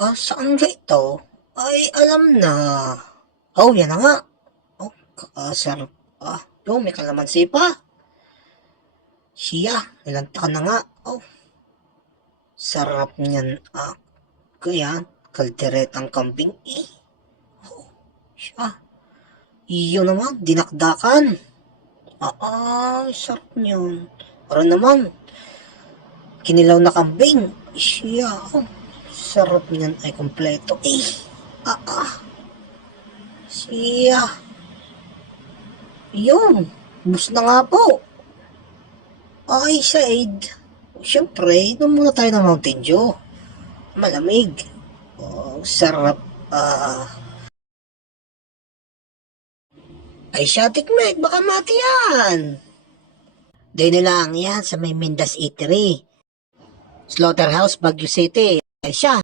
Saan ka ito? Ay, alam na. Oh, yan na nga. Oh, sarap. May kalamansi pa. Siya, nilanta na nga. Oh, sarap niyan. Kaya, kalderetang kambing eh. Oh, siya. Iyo naman, dinakdakan. Sarap niyan. Para naman, kinilaw na kambing. Siya, sarap niyan ay kompleto eh. Siya. Yun, bus na nga po. Ay, Said. Siyempre, inom muna tayo ng Mountain Dew. Malamig. Sarap. Ay, siya, tikmek. Baka mati yan. Doon na lang yan sa may Mendas Eatery. Slaughterhouse, Baguio City. Ay, siya.